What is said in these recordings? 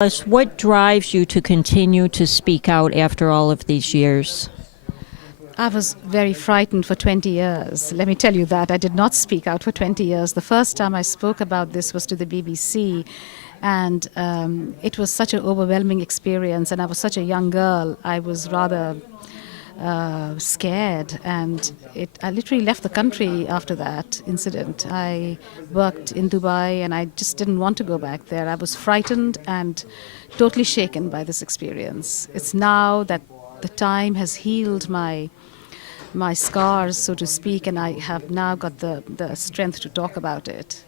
Us, what drives you to continue to speak out after all of these years? I was very frightened for 20 years. Let me tell you that. I did not speak out for 20 years. The first time I spoke about this was to the BBC, and it was such an overwhelming experience, and I was such a young girl. I was rather scared, and I literally left the country after that incident. I worked in Dubai, and I just didn't want to go back there. I was frightened and totally shaken by this experience. It's now that the time has healed my scars, so to speak, and I have now got the strength to talk about it.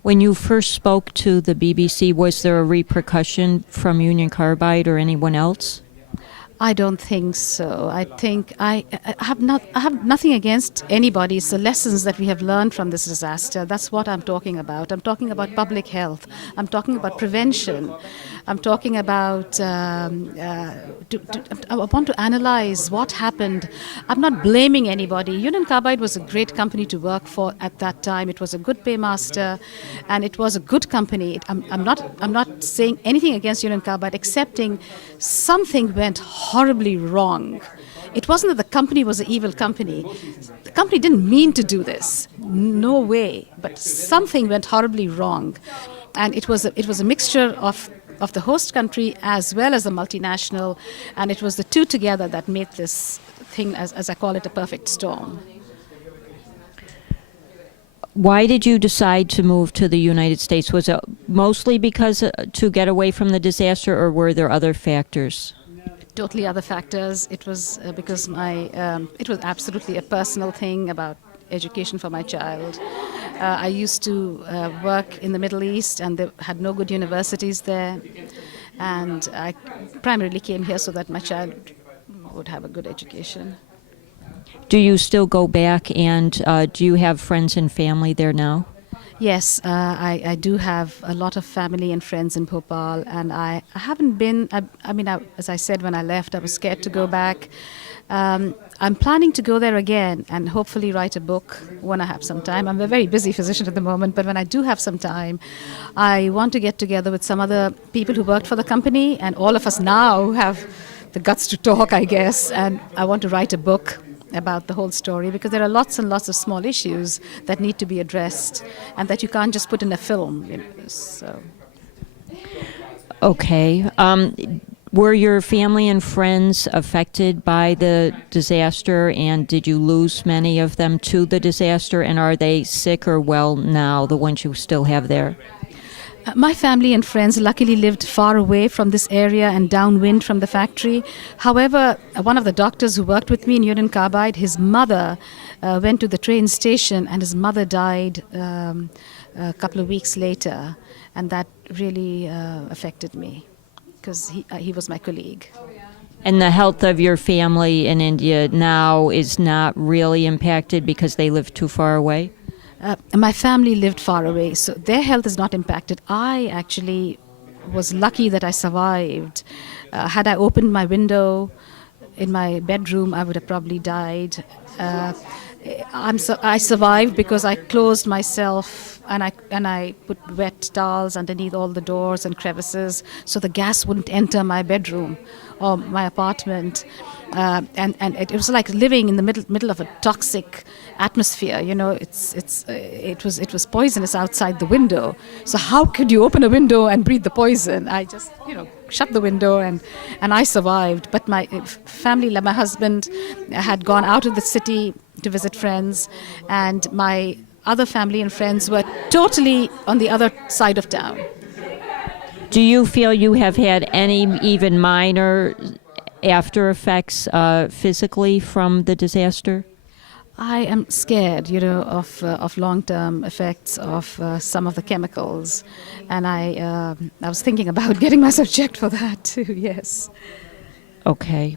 When you first spoke to the BBC, was there a repercussion from Union Carbide or anyone else? I don't think so. I think I have nothing against anybody. It's the lessons that we have learned from this disaster. That's what I'm talking about. I'm talking about public health. I'm talking about prevention. I'm talking about. I want to analyze what happened. I'm not blaming anybody. Union Carbide was a great company to work for at that time. It was a good paymaster, and it was a good company. I'm not saying anything against Union Carbide, excepting something went horribly wrong. It wasn't that the company was an evil company. The company didn't mean to do this. No way. But something went horribly wrong. And it was a mixture of the host country as well as the multinational. And it was the two together that made this thing, as I call it, a perfect storm. Why did you decide to move to the United States? Was it mostly because to get away from the disaster, or were there other factors? Totally other factors. It was because it was absolutely a personal thing about education for my child. I used to work in the Middle East, and they had no good universities there. And I primarily came here so that my child would have a good education. Do you still go back, and do you have friends and family there now? Yes, I do have a lot of family and friends in Bhopal, and I haven't been, as I said when I left, I was scared to go back. I'm planning to go there again and hopefully write a book when I have some time. I'm a very busy physician at the moment, but when I do have some time, I want to get together with some other people who worked for the company, and all of us now have the guts to talk, I guess, and I want to write a book about the whole story, because there are lots and lots of small issues that need to be addressed and that you can't just put in a film. So. Okay. Were your family and friends affected by the disaster, and did you lose many of them to the disaster, and are they sick or well now, the ones you still have there? My family and friends luckily lived far away from this area and downwind from the factory. However, one of the doctors who worked with me in Union Carbide, his mother went to the train station, and his mother died a couple of weeks later, and that really affected me because he was my colleague. And the health of your family in India now is not really impacted because they live too far away? My family lived far away, so their health is not impacted. I actually was lucky that I survived. Had I opened my window in my bedroom, I would have probably died. I survived because I closed myself, and I put wet towels underneath all the doors and crevices so the gas wouldn't enter my bedroom or my apartment. And it was like living in the middle of a toxic atmosphere. It was poisonous outside the window. So how could you open a window and breathe the poison? I just shut the window, and I survived. But my family, my husband had gone out of the city to visit friends, and my other family and friends were totally on the other side of town. Do you feel you have had any even minor after effects physically from the disaster? I am scared, of long-term effects of some of the chemicals, and I was thinking about getting myself checked for that too. Yes. Okay.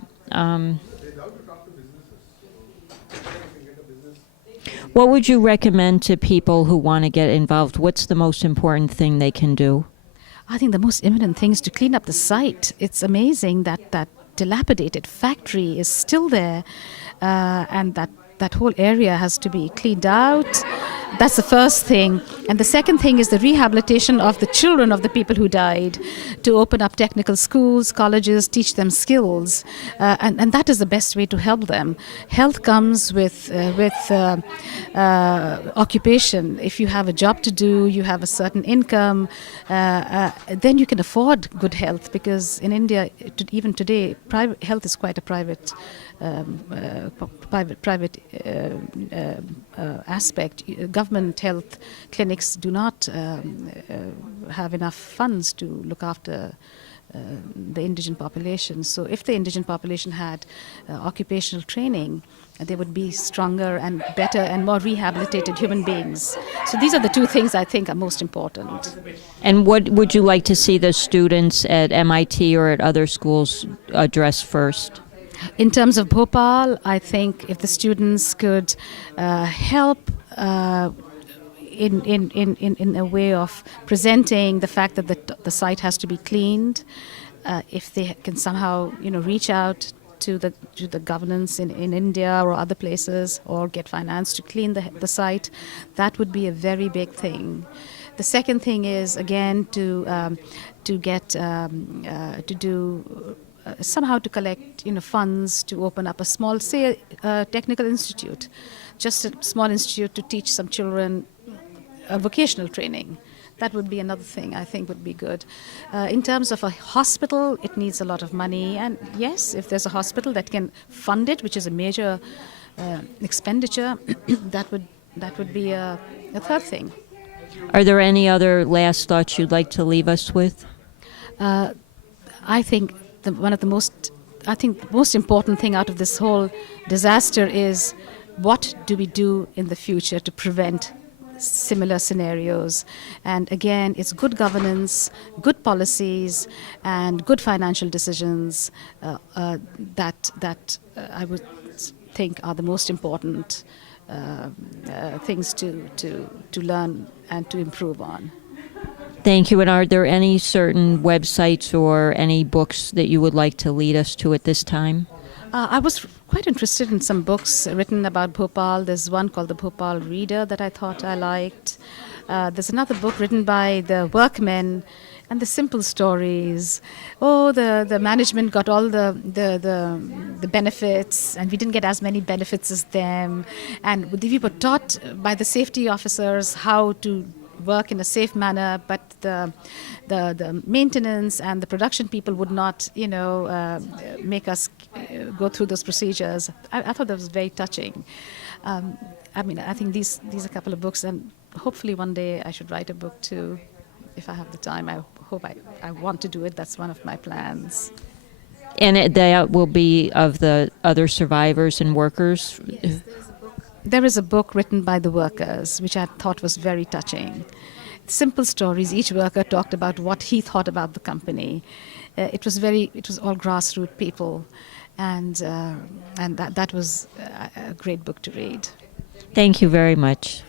What would you recommend to people who want to get involved? What's the most important thing they can do? I think the most imminent thing is to clean up the site. It's amazing that dilapidated factory is still there, and that whole area has to be cleaned out. That's the first thing. And the second thing is the rehabilitation of the children of the people who died, to open up technical schools, colleges, teach them skills. And that is the best way to help them. Health comes with occupation. If you have a job to do, you have a certain income, then you can afford good health, because in India, even today, private health is quite a private aspect. Government health clinics do not have enough funds to look after the indigent population. So if the indigent population had occupational training, they would be stronger and better and more rehabilitated human beings. So these are the two things I think are most important. And what would you like to see the students at MIT or at other schools address first? In terms of Bhopal, I think if the students could help in a way of presenting the fact that the site has to be cleaned, if they can somehow reach out to the governance in India or other places, or get finance to clean the site, that would be a very big thing. The second thing is, again, to get to do somehow to collect funds to open up a small, say, technical institute, just a small institute to teach some children vocational training. That would be another thing I think would be good. In terms of a hospital, it needs a lot of money, and yes, if there's a hospital that can fund it, which is a major expenditure, that would be a third thing. Are there any other last thoughts you'd like to leave us with? I think the most important thing out of this whole disaster is, what do we do in the future to prevent similar scenarios? And again, it's good governance, good policies, and good financial decisions that I would think are the most important things to learn and to improve on. Thank you. And are there any certain websites or any books that you would like to lead us to at this time? I was quite interested in some books written about Bhopal. There's one called The Bhopal Reader that I thought I liked. There's another book written by the workmen, and the simple stories. Oh, the management got all the benefits, and we didn't get as many benefits as them. And we were taught by the safety officers how to work in a safe manner, but the maintenance and the production people would not, make us go through those procedures. I thought that was very touching. I think these are a couple of books, and hopefully one day I should write a book too, if I have the time. I want to do it. That's one of my plans. And that will be of the other survivors and workers? Yes, there is a book written by the workers, which I thought was very touching. Simple stories. Each worker talked about what he thought about the company. It was all grassroots people, and that was a great book to read. Thank you very much.